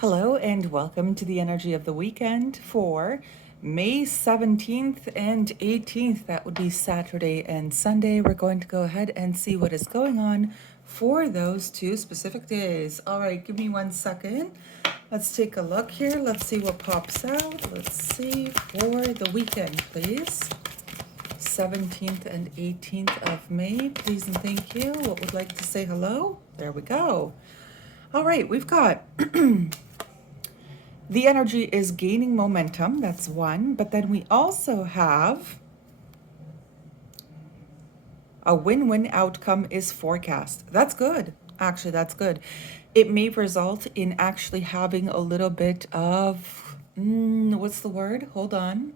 Hello and welcome to the energy of the weekend for May 17th and 18th. That would be Saturday and Sunday. We're going to go ahead and see what is going on for those two specific days. All right, give me 1 second. Let's take a look here. Let's see what pops out. Let's see for the weekend, please. 17th and 18th of May, please and thank you. What would like to say hello? There we go. All right, we've got the energy is gaining momentum, that's one, but then we also have a win-win outcome is forecast. That's good. Actually, that's good. It may result in actually having a little bit of, what's the word? Hold on.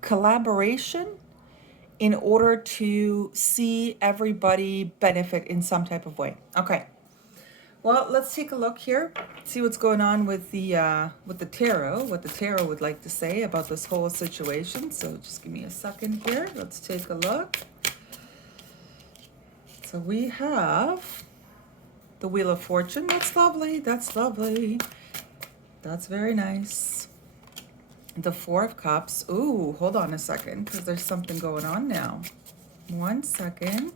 Collaboration in order to see everybody benefit in some type of way. Okay. Well, let's take a look here, see what's going on with the tarot, what the tarot would like to say about this whole situation. So just give me a second here. Let's take a look. So we have the Wheel of Fortune. That's lovely. That's lovely. That's very nice. The Four of Cups. Ooh, hold on a second, because there's something going on now. 1 second.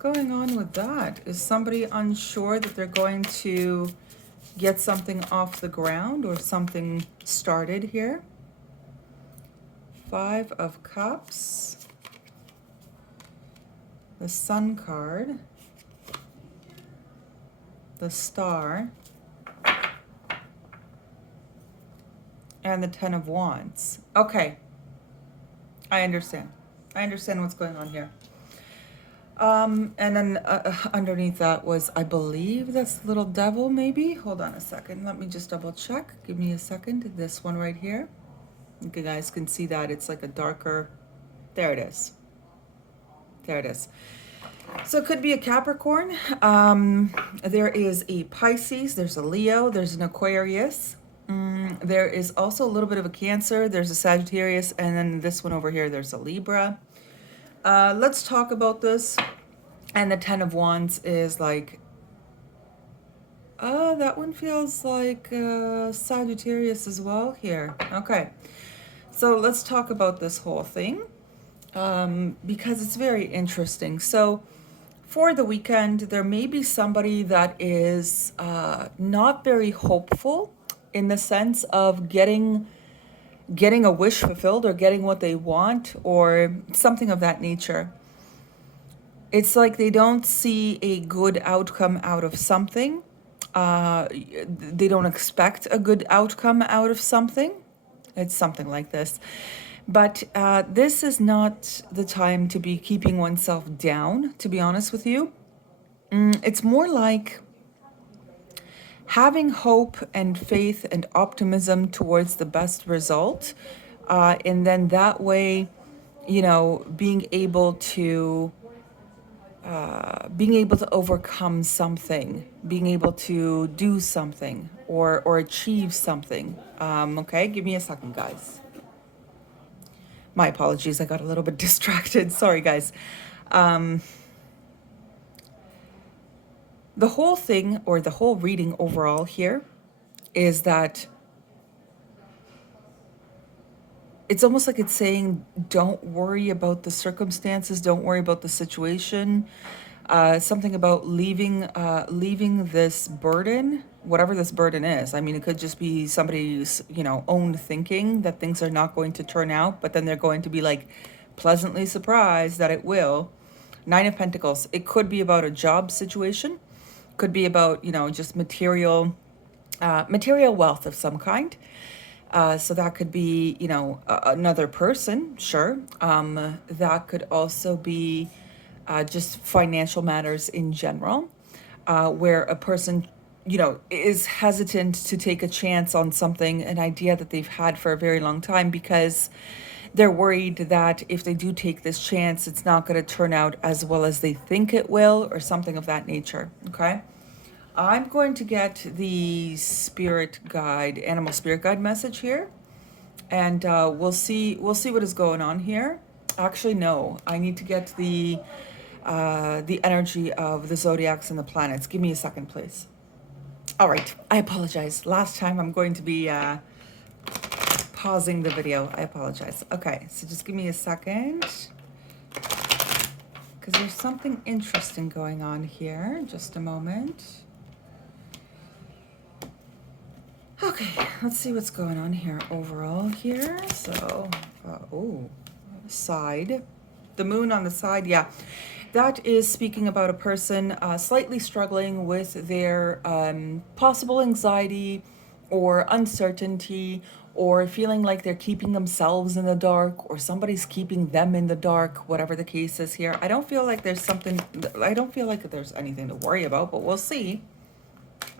Going on with that? Is somebody unsure that they're going to get something off the ground or something started here? 5 of Cups, the Sun card, the Star, and the 10 of Wands. Okay, I understand. I understand what's going on here. And then underneath that was, I believe that's the little devil, maybe? Hold on a second. Let me just double check. Give me a second. This one right here. You guys can see that. It's like a darker... There it is. There it is. So it could be a Capricorn. There is a Pisces. There's a Leo. There's an Aquarius. There is also a little bit of a Cancer. There's a Sagittarius. And then this one over here, there's a Libra. Let's talk about this. And the 10 of Wands is like, that one feels like Sagittarius as well here. Okay, so let's talk about this whole thing because it's very interesting. So for the weekend, there may be somebody that is not very hopeful in the sense of getting a wish fulfilled or getting what they want or something of that nature. It's like they don't see a good outcome out of something. They don't expect a good outcome out of something. It's something like this. But this is not the time to be keeping oneself down, to be honest with you. It's more like having hope and faith and optimism towards the best result. And then that way, being able to overcome something, being able to do something or achieve something. Okay, give me a second, guys. My apologies, I got a little bit distracted. Sorry, guys. The whole thing, or the whole reading overall here, is that it's almost like it's saying, don't worry about the circumstances, don't worry about the situation. Something about leaving this burden, whatever this burden is. I mean, it could just be somebody's, own thinking that things are not going to turn out, but then they're going to be like pleasantly surprised that it will. 9 of Pentacles. It could be about a job situation. Could be about, just material wealth of some kind. So that could be, another person, sure. That could also be just financial matters in general, where a person, is hesitant to take a chance on something, an idea that they've had for a very long time, because they're worried that if they do take this chance, it's not going to turn out as well as they think it will, or something of that nature, okay? I'm going to get the spirit guide, animal spirit guide message here. and we'll see what is going on here. Actually, no, I need to get the energy of the zodiacs and the planets. Give me a second, please. All right, I apologize. Last time I'm going to be pausing the video. I apologize. Okay, so just give me a second because there's something interesting going on here. Just a moment. Okay, let's see what's going on here overall here. So, oh, side. The moon on the side, yeah. That is speaking about a person slightly struggling with their possible anxiety or uncertainty, or feeling like they're keeping themselves in the dark or somebody's keeping them in the dark, whatever the case is here. I don't feel like there's something, I don't feel like there's anything to worry about, but we'll see.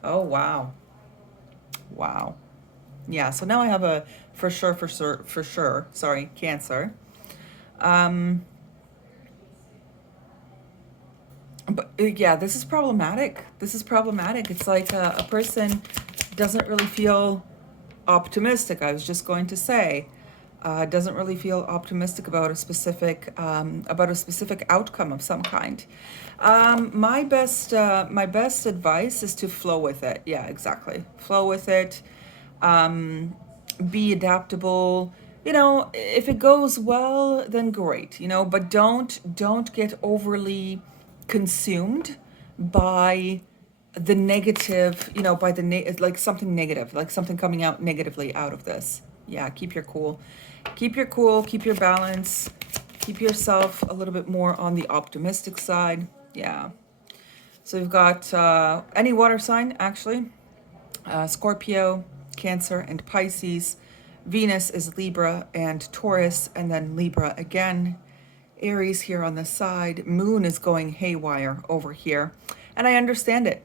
Oh, wow. Wow. Yeah, so now I have a for sure, sorry, Cancer. Um, but yeah, this is problematic. This is problematic. It's like a person doesn't really feel optimistic. I was just going to say, doesn't really feel optimistic about a specific outcome of some kind. My best advice is to flow with it. Yeah, exactly. Flow with it. Um, be adaptable. You know, if it goes well, then great. You know, but don't get overly consumed by the negative, you know, by like something negative, like something coming out negatively out of this. Yeah, keep your cool. Keep your cool, keep your balance, keep yourself a little bit more on the optimistic side. Yeah. So we've got any water sign, actually. Scorpio, Cancer, and Pisces. Venus is Libra and Taurus, and then Libra again. Aries here on the side. Moon is going haywire over here. And I understand it.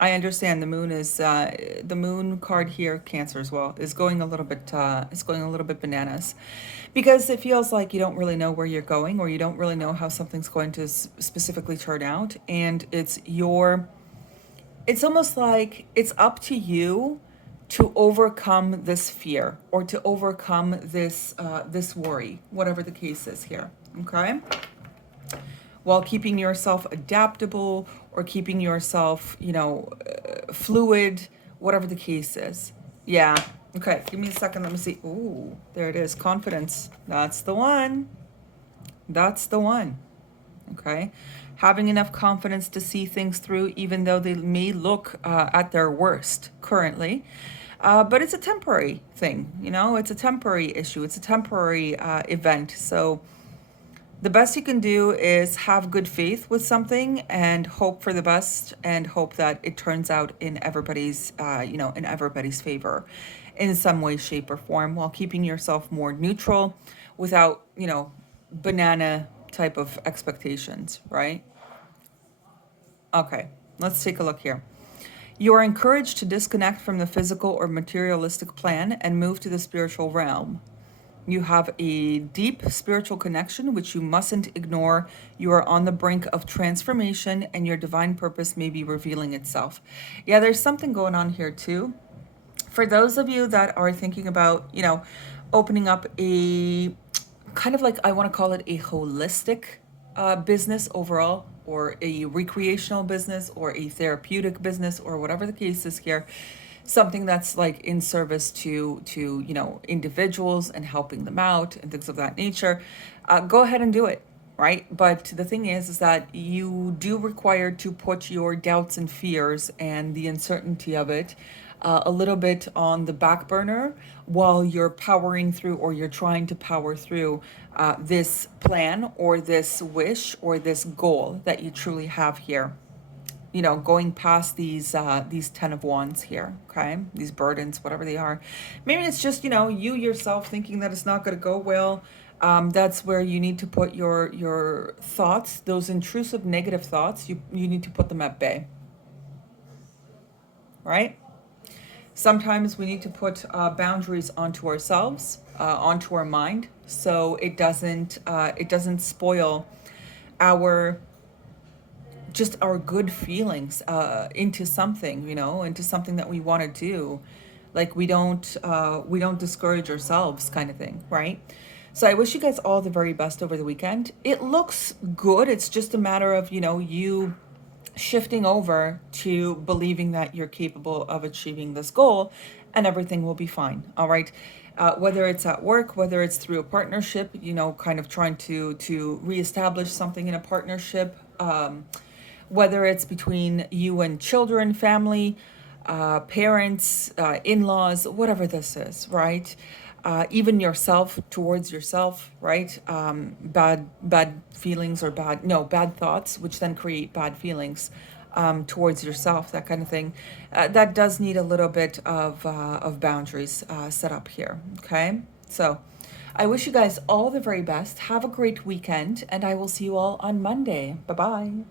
I understand the moon card here, Cancer as well, is going a little bit bananas, because it feels like you don't really know where you're going, or you don't really know how something's going to specifically turn out, and it's almost like it's up to you to overcome this fear, or to overcome this worry, whatever the case is here. Okay, while keeping yourself adaptable, or keeping yourself, fluid, whatever the case is. Yeah. Okay, give me a second. Let me see. Ooh, there it is. Confidence. That's the one. That's the one. Okay. Having enough confidence to see things through, even though they may look at their worst currently. But it's a temporary thing, it's a temporary issue. It's a temporary event. So the best you can do is have good faith with something and hope for the best, and hope that it turns out in everybody's favor in some way, shape, or form, while keeping yourself more neutral without, banana type of expectations, right? Okay, let's take a look here. You are encouraged to disconnect from the physical or materialistic plane and move to the spiritual realm. You have a deep spiritual connection which you mustn't ignore. You are on the brink of transformation, and your divine purpose may be revealing itself. Yeah, there's something going on here too. For those of you that are thinking about, opening up a kind of like, I want to call it a holistic business overall, or a recreational business, or a therapeutic business, or whatever the case is here, something that's like in service to individuals and helping them out and things of that nature, go ahead and do it, right? But the thing is that you do require to put your doubts and fears and the uncertainty of it a little bit on the back burner, while you're powering through, or you're trying to power through this plan, or this wish, or this goal that you truly have here. Going past these 10 of wands here, okay? These burdens, whatever they are. Maybe it's just, you yourself thinking that it's not going to go well. That's where you need to put your thoughts, those intrusive negative thoughts, you need to put them at bay, right? Sometimes we need to put boundaries onto ourselves, onto our mind, so it doesn't spoil our our good feelings into something, into something that we want to do. Like we don't discourage ourselves, kind of thing, right? So I wish you guys all the very best over the weekend. It looks good. It's just a matter of, you shifting over to believing that you're capable of achieving this goal, and everything will be fine. All right. Whether it's at work, whether it's through a partnership, kind of trying to reestablish something in a partnership, whether it's between you and children, family, parents, in-laws, whatever this is, right? Even yourself, towards yourself, right? Bad feelings, or bad thoughts, which then create bad feelings towards yourself, that kind of thing. That does need a little bit of boundaries set up here. Okay, so I wish you guys all the very best. Have a great weekend, and I will see you all on Monday. Bye bye.